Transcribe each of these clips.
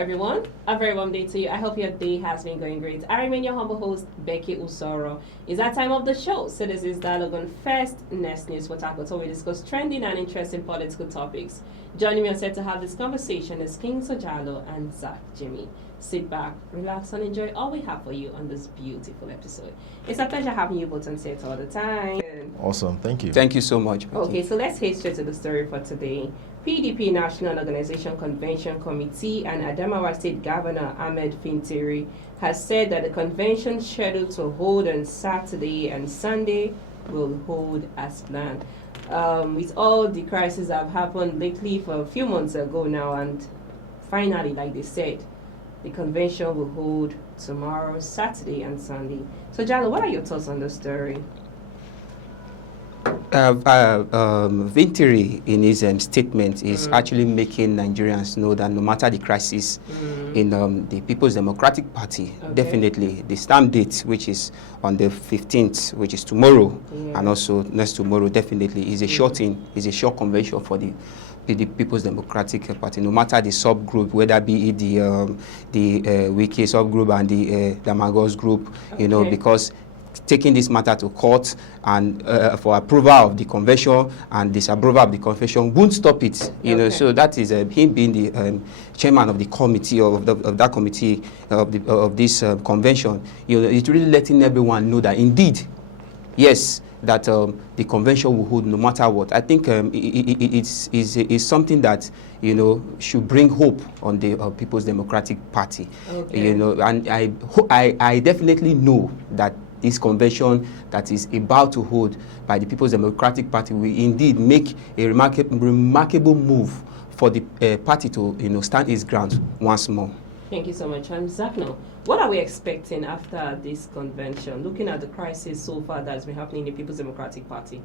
everyone. A very warm day to you. I hope your day has been going great. I remain your humble host, Becky Usoro. It's that time of the show. So this is Dialogue on First Next News for Taco. So we discuss trending and interesting political topics. Joining me on set to have this conversation is King Sojalo and Zach Jimmy. Sit back, relax, and enjoy all we have for you on this beautiful episode. It's a pleasure having you both on set all the time. Awesome, thank you. Thank you so much. Becky. Okay, so let's head straight to the story for today. PDP National Organization Convention Committee and Adamawa State Governor Ahmed Fintiri has said that the convention scheduled to hold on Saturday and Sunday will hold as planned. With all the crises that have happened lately for a few months ago now, and finally, like they said, the convention will hold tomorrow, Saturday and Sunday. So, Jalo, what are your thoughts on the story? Fintiri, in his statement, is actually making Nigerians know that no matter the crisis in the People's Democratic Party, definitely the stamp date, which is on the 15th, which is tomorrow, and also next tomorrow, definitely is a short thing, is a short convention for the People's Democratic Party, no matter the subgroup, whether be it the Wiki subgroup and the Damagos group, you know, because taking this matter to court and for approval of the convention and disapproval of the convention won't stop it, you know. So that is him being the chairman of the committee of that committee of this convention. You know, it's really letting everyone know that indeed, yes, that the convention will hold no matter what. I think it's something that, you know, should bring hope on the People's Democratic Party. You know, and I definitely know that this convention that is about to hold by the People's Democratic Party will indeed make a remarkable move for the party to, you know, stand its ground once more. Thank you so much. And Zach, now, what are we expecting after this convention, looking at the crisis so far that's been happening in the People's Democratic Party?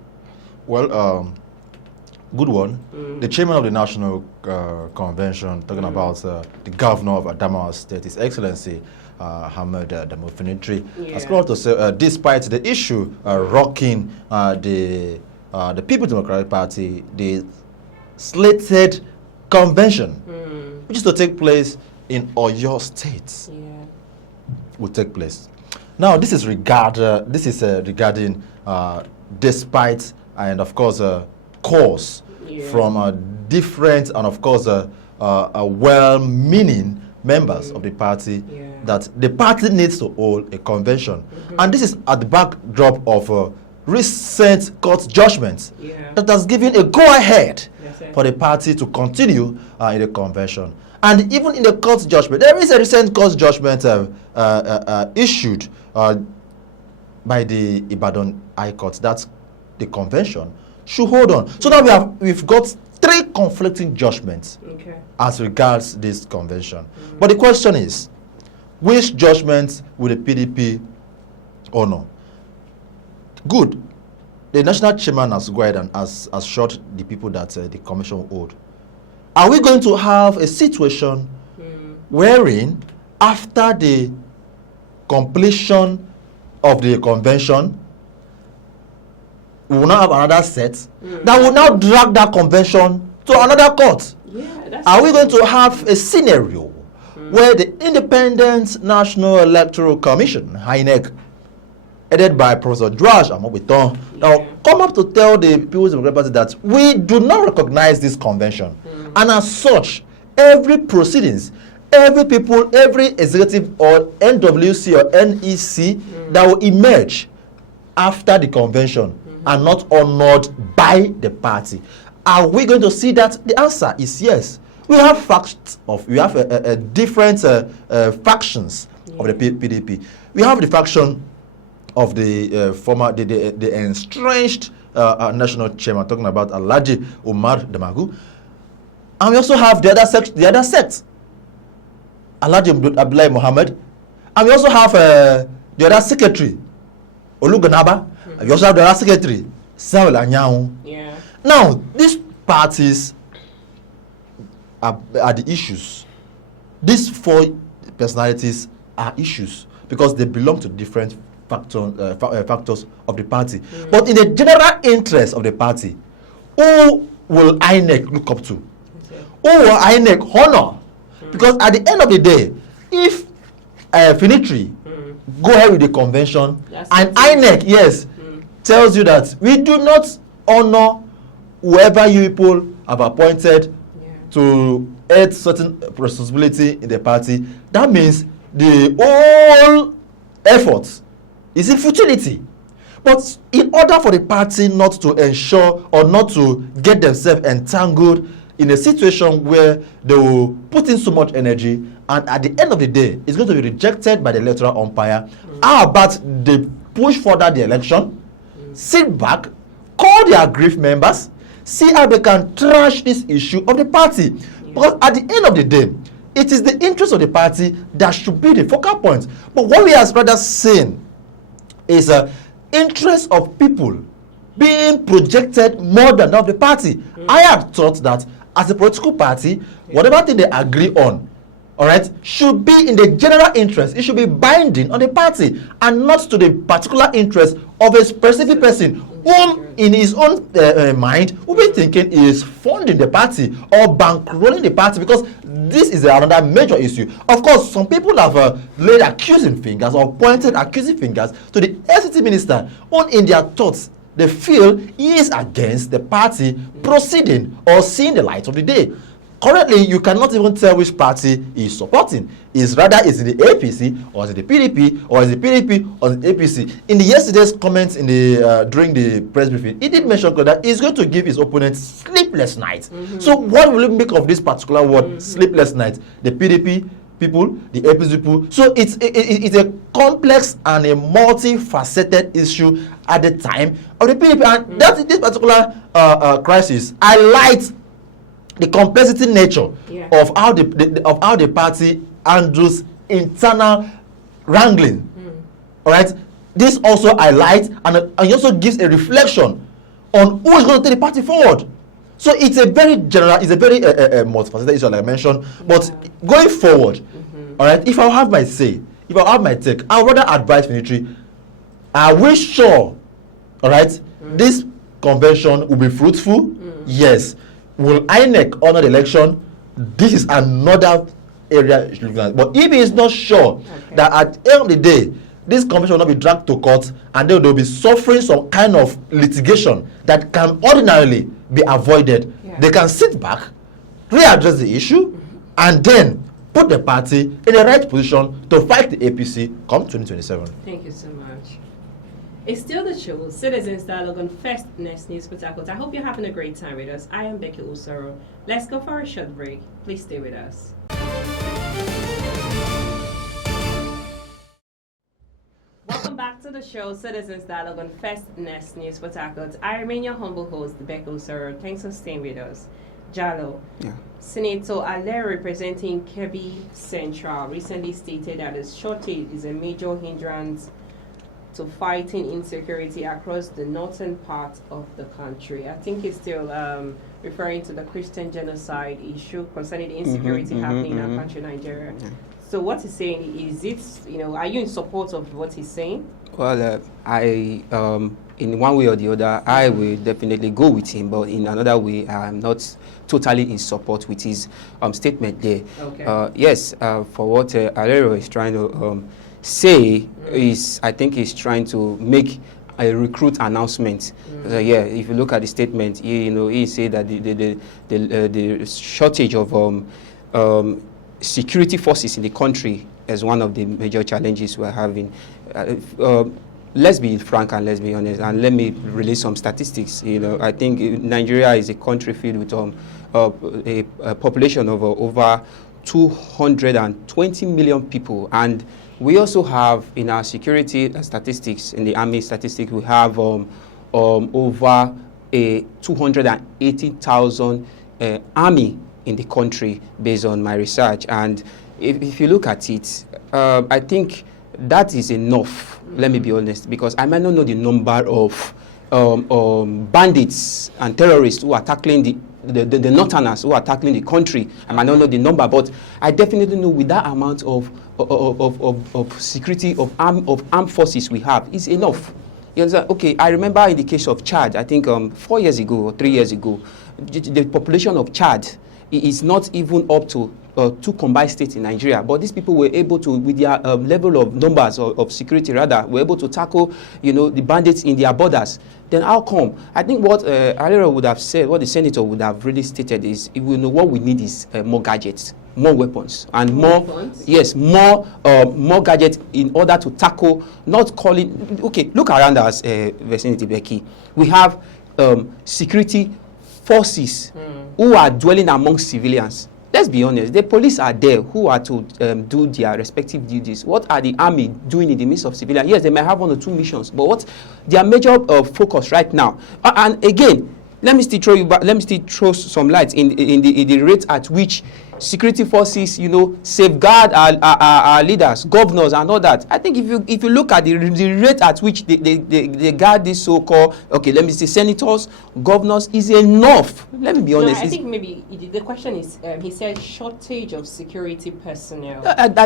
Well, good one. The chairman of the National Convention, talking about the governor of Adamawa State, His Excellency Ahmed Fintiri, has come out to say, despite the issue rocking the People's Democratic Party, the slated convention, which is to take place in Oyo State, will take place. Now, this is regarding despite and of course calls from different and of course well-meaning members of the party that the party needs to hold a convention, and this is at the backdrop of recent court judgments that has given a go-ahead for the party to continue in the convention. And even in the court judgment, there is a recent court judgment issued by the Ibadan High Court that the convention should hold on. So now we've got three conflicting judgments as regards this convention. But the question is, which judgments will the PDP honor? Good. The national chairman has go ahead and has assured the people that the convention will hold. Are we going to have a situation wherein after the completion of the convention, we will now have another set that will now drag that convention to another court? Are we going to have a scenario where the Independent National Electoral Commission, INEC, headed by Professor Joash Amobiton, now come up to tell the People's Democratic Party that we do not recognize this convention, and as such, every proceedings, every executive or NWC or NEC that will emerge after the convention are not honored by the party? Are we going to see that? The answer is yes. We have different factions of the PDP. We have the faction of the former, the estranged national chairman, talking about Alhaji Umar Damagu, and we also have the other sect, Alhaji Abdullahi Mohammed, and we also have the other secretary, Oluganaba, and we also have the other secretary, Samuel Anyanwu. Now, these parties are the issues. These four personalities are issues because they belong to different factors of the party. But in the general interest of the party, who will INEC look up to? Who will INEC honor? Because at the end of the day, if Fintiri go ahead with the convention and INEC, yes, tells you that we do not honor whoever you people have appointed to add certain responsibility in the party, that means the whole effort is in futility. But in order for the party not to ensure or not to get themselves entangled in a situation where they will put in so much energy and at the end of the day it's going to be rejected by the electoral umpire, how about they push further the election, sit back, call their aggrieved members, see how they can trash this issue of the party? Because at the end of the day, it is the interest of the party that should be the focal point. But what we are rather saying is interest of people being projected more than that of the party. I had thought that as a political party, whatever thing they agree on, all right, should be in the general interest. It should be binding on the party and not to the particular interest of a specific person whom in his own mind will be thinking he is funding the party or bankrolling the party, because this is another major issue. Of course, some people have laid accusing fingers or pointed accusing fingers to the FCT minister who in their thoughts they feel he is against the party proceeding or seeing the light of the day. Currently, you cannot even tell which party he is supporting. Is rather is it the APC or is it the PDP or is it PDP or is it APC? In the yesterday's comments in the during the press briefing, he did mention that he's going to give his opponents sleepless nights. So what will you make of this particular word, sleepless night? The PDP people, the APC people. So it's a complex and a multifaceted issue at the time of the PDP, and that this particular crisis highlights the complexity nature of how the party handles internal wrangling. All right, this also highlights and also gives a reflection on who is going to take the party forward. So it's a very general, it's a very multifaceted issue, like I mentioned. But going forward, all right, if I have my say, if I have my take, I would rather advise Fintiri, are we sure, all right, this convention will be fruitful? Yes. Will INEC honor the election? This is another area you should look at. But if he is not sure that at the end of the day, this convention will not be dragged to court and then they'll be suffering some kind of litigation that can ordinarily be avoided, they can sit back, readdress the issue, and then put the party in the right position to fight the APC come 2027. Thank you so much. It's still the show, Citizens Dialogue on First Next News Port. I hope you're having a great time with us. I am Becky Usoro. Let's go for a short break. Please stay with us. Welcome back to the show, Citizens Dialogue on First Next News Port. I remain your humble host, Becky Usoro. Thanks for staying with us. Jalo, Senator Ale representing Kebbi Central recently stated that the shortage is a major hindrance to fighting insecurity across the northern part of the country. I think it's still referring to the Christian genocide issue concerning the insecurity happening in our country, Nigeria. So what he's saying, is it, are you in support of what he's saying? Well, I, in one way or the other, I will definitely go with him, but in another way, I'm not totally in support with his statement there. Okay. Yes, for what Alero is trying to say is, I think he's trying to make a recruit announcement. If you look at the statement, he said that the shortage of security forces in the country is one of the major challenges we're having. Let's be frank and let's be honest, and let me release some statistics. I think Nigeria is a country filled with a population of over 220 million people, and we also have in our security statistics, in the army statistics, we have over 280,000 army in the country based on my research. And if you look at it, I think that is enough, let me be honest, because I might not know the number of bandits and terrorists who are tackling the northerners who are tackling the country. I might not know the number, but I definitely know with that amount of security, of armed forces we have, is enough. You understand? Okay, I remember in the case of Chad, I think 4 years ago or 3 years ago, the population of Chad is not even up to 2 combined states in Nigeria, but these people were able to, with their level of numbers of security rather, were able to tackle, the bandits in their borders. Then how come? I think what Alera would have said, what the senator would have really stated is, what we need is more gadgets, more weapons, and more gadgets in order to tackle, not calling. Okay, look around us, vicinity, Becky. We have security forces who are dwelling among civilians. Let's be honest, the police are there who are to do their respective duties. What are the army doing in the midst of civilians? Yes, they might have 1 or 2 missions, but what their major focus right now? And again, let me still throw some light in the rate at which security forces, safeguard our leaders, governors, and all that. I think if you look at the rate at which they guard these so-called, let me say, senators, governors, is enough. Let me be honest. I think maybe the question is, he said shortage of security personnel.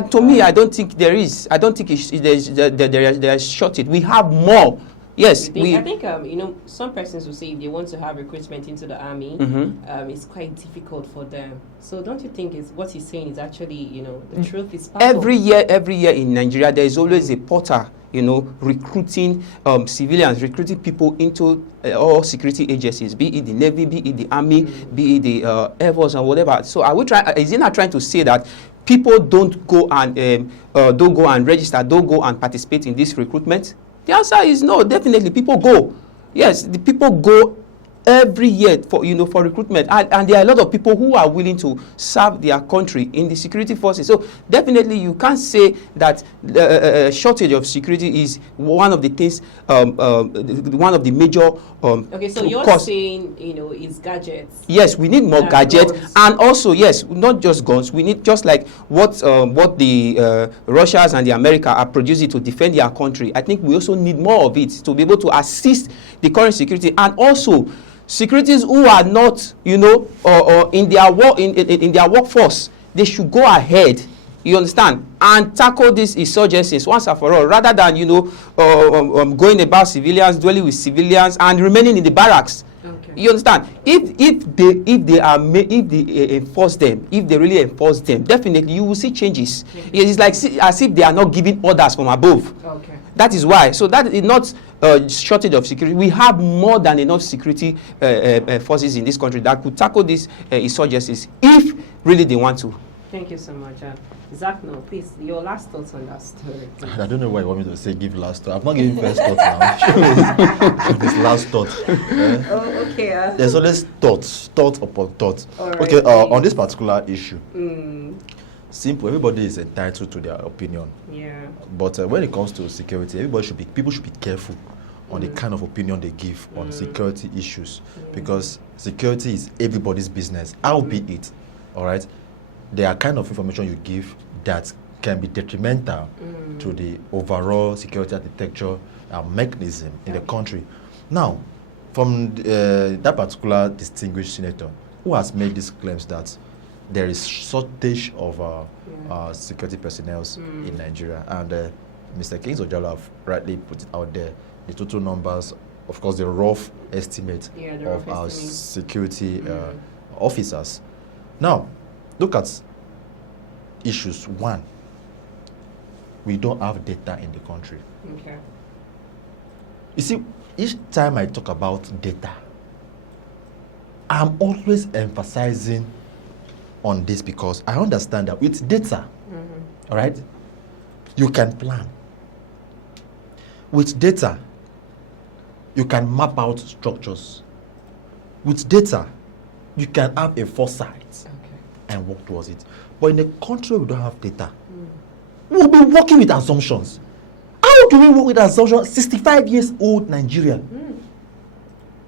To me, I don't think there is. I don't think there is shortage. We have more. Yes, I think some persons will say if they want to have recruitment into the army, it's quite difficult for them. So don't you think is what he's saying is actually the truth is part every year in Nigeria there is always a porter recruiting civilians, recruiting people into all security agencies, be it the Navy, be it the Army, be it the Air Force or whatever. So is he not trying to say that people don't go and register, don't go and participate in this recruitment? The answer is no. Definitely, people go. Yes, the people go every year for recruitment, and there are a lot of people who are willing to serve their country in the security forces. So definitely, you can't say that the shortage of security is one of the things, one of the major. Okay, so you're saying it's gadgets. Yes, we need more gadgets, and also yes, not just guns. We need just like what the Russians and the America are producing to defend their country. I think we also need more of it to be able to assist the current security, and also securities who are not, or in their workforce, they should go ahead, you understand, and tackle these insurgencies once and for all, rather than going about civilians, dwelling with civilians, and remaining in the barracks. Okay. You understand? If they enforce them, if they really enforce them, definitely you will see changes. Okay. It's like as if they are not giving orders from above. Okay. That is why. So that is not shortage of security. We have more than enough security forces in this country that could tackle these insurgencies if really they want to. Thank you so much. Zach, no, please, your last thoughts on that story. Please. I don't know why you want me to say give last thought. I'm not giving first thought now. This last thought. Okay. There's always thought upon thought. Right, okay, on this particular issue, simple. Everybody is entitled to their opinion. Yeah. But when it comes to security, people should be careful on the kind of opinion they give on security issues, because security is everybody's business. Albeit it, all right. There are kind of information you give that can be detrimental to the overall security architecture and mechanism in the country. Now, from that particular distinguished senator who has made these claims that there is shortage of security personnel in Nigeria, and Mr. Kings Ojala have rightly put it out there, the total numbers, of course, the rough estimate of our security officers. Now, look at issues. One, we don't have data in the country. Okay. You see, each time I talk about data, I'm always emphasizing on this because I understand that with data, all right, you can plan. With data, you can map out structures. With data, you can have a foresight and work towards it. But in a country where we don't have data, we'll be working with assumptions. How do we work with assumptions? 65 years old Nigeria.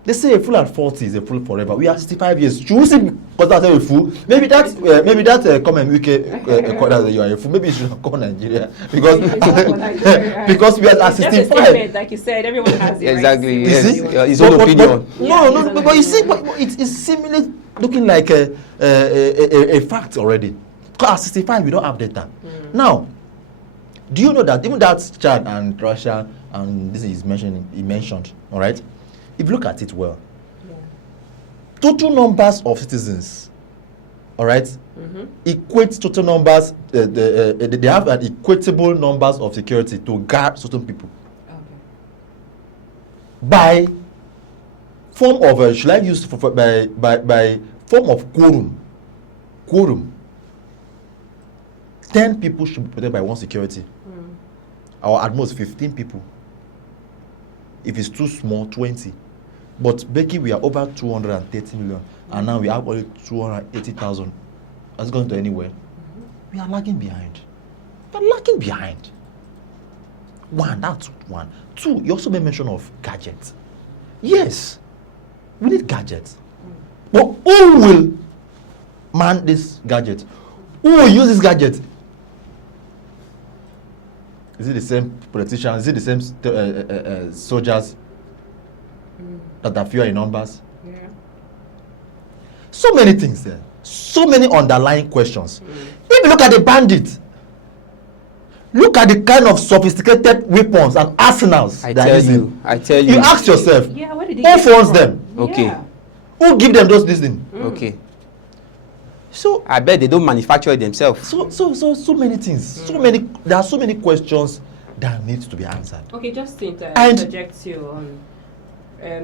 They say a fool at 40 is a fool forever. We are 65 years. Should we say because a fool? Maybe that comment that you are a fool. Maybe you should call Nigeria because because we are at 65. Like you said, everyone has the exactly. Right Yes, his own opinion. But you see, it's seemingly looking like a fact already. Because at 65 we don't have data. Now, do you know that even that Chad and Russia and this is mentioned, all right? If you look at it well, total numbers of citizens all right, equate total numbers, they have an equitable numbers of security to guard certain people. Okay. By form of, should I use by form of quorum, 10 people should be protected by one security, or at most 15 people. If it's too small, 20. But Becky, we are over 230 million, and now we have only 280,000. That's going to anywhere. We are lagging behind. We are lagging behind. One, that's one. Two, you also made mention of gadgets. Yes, we need gadgets. But who will man this gadget? Who will use this gadget? Is it the same politicians? Is it the same soldiers that are fewer in numbers? Yeah. So many things there. So many underlying questions. If you look at the bandits, look at the kind of sophisticated weapons and arsenals I they are tell using. you. I tell you. You ask yourself, Yeah, where did they who get it funds from? them? Okay. Yeah. Who give them those things? Okay. So I bet they don't manufacture it themselves. so many things. There are so many questions that need to be answered. Okay, just to And- interject you on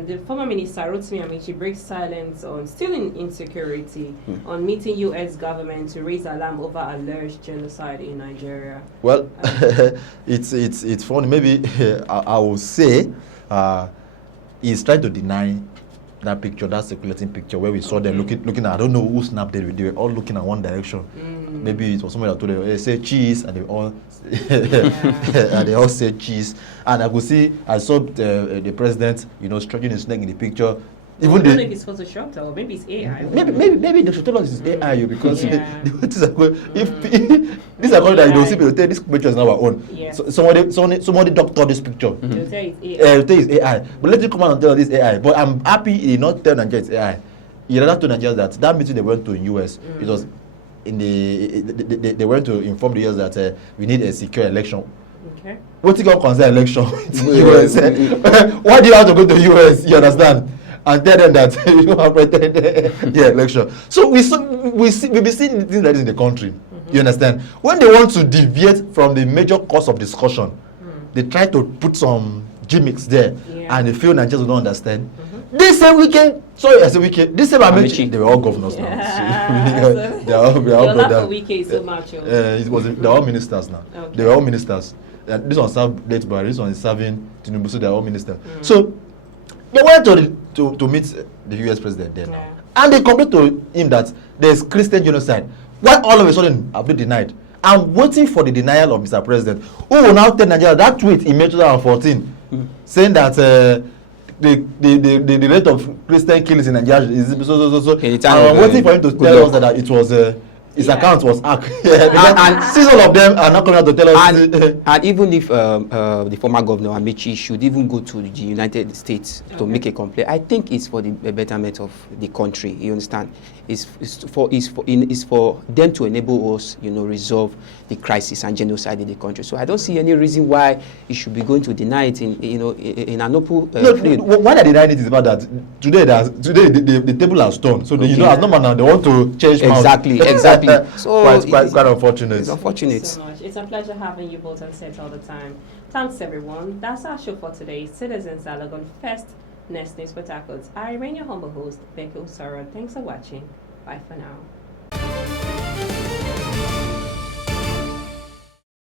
the former minister Rotimi Amici breaks silence on still in insecurity on meeting U.S. government to raise alarm over alleged genocide in Nigeria. Well, it's funny. Maybe I will say he's trying to deny that picture, that circulating picture where we saw them looking at, I don't know who snapped it. They were all looking at one direction. Maybe it was someone that told them, hey, say cheese, and they all and they all said cheese. And I could see, I saw the president, stretching his neck in the picture. I don't know if it's photoshopped or maybe it's AI. Maybe they should tell us it's AI because Yeah. these are going. If these are going that you don't see people tell this picture is not our own. Yes. So somebody doctored this picture. They'll say it's AI. They'll say it's AI. But let you come out and tell us this AI. But I'm happy he did not tell Nigeria it's AI. He rather told Nigeria that meeting they went to in US, it was in they went to inform the US that we need a secure election. Okay. What you got concern election in US? Why do you have to go to US? You understand? And tell them that you don't have pretend the election. So we've been seeing things like this in the country. You understand? When they want to deviate from the major course of discussion, they try to put some gimmicks there, and they feel Nigerians don't understand. This same weekend, this same Amici, they were all governors now. So, they are all brothers. They're all ministers now. Okay. They were all ministers. This one served late Buhari, this one is serving Tinubu, so they are all ministers. So they went to meet the US president there now. And they complained to him that there's Christian genocide. Why all of a sudden have been denied? I'm waiting for the denial of Mr. President, who will now tell Nigeria that tweet in May 2014 saying that the rate of Christian killings in Nigeria is so. And I'm waiting for him to tell us that it was his account was hacked. and several of them are not coming out to tell us. And even if the former governor Amici should even go to the United States to make a complaint, I think it's for the betterment of the country. You understand? It's for them to enable us, resolve the crisis and genocide in the country. So I don't see any reason why you should be going to deny it in an open. Why they denying it is about that today the table has turned. So as normal now they want to change. Exactly. So quite unfortunate. It's unfortunate. Thank you so much. It's a pleasure having you both on set all the time. Thanks everyone. That's our show for today. Citizens Dialogue on First Next News Spectacles. I remain your humble host, Becky Osara. Thanks for watching. Bye for now.